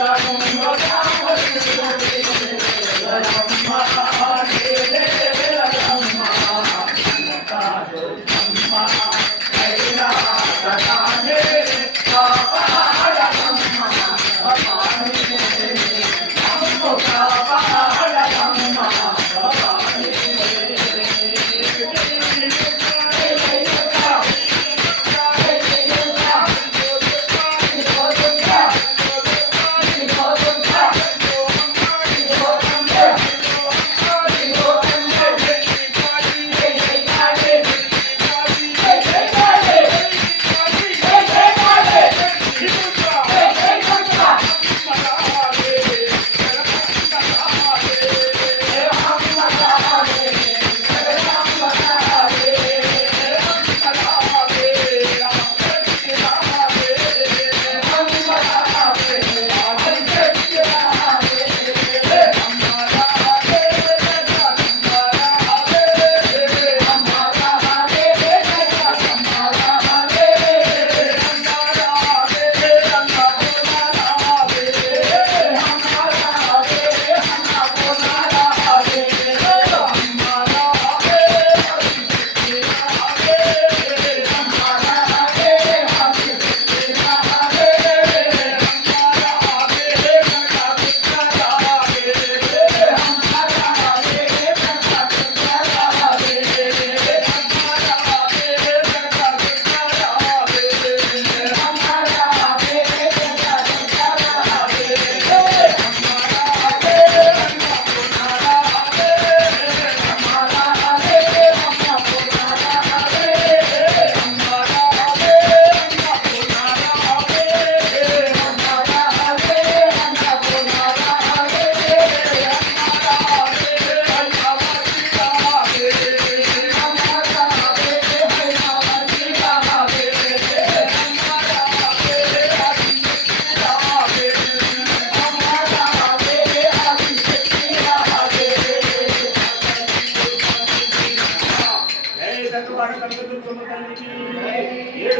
Shut up,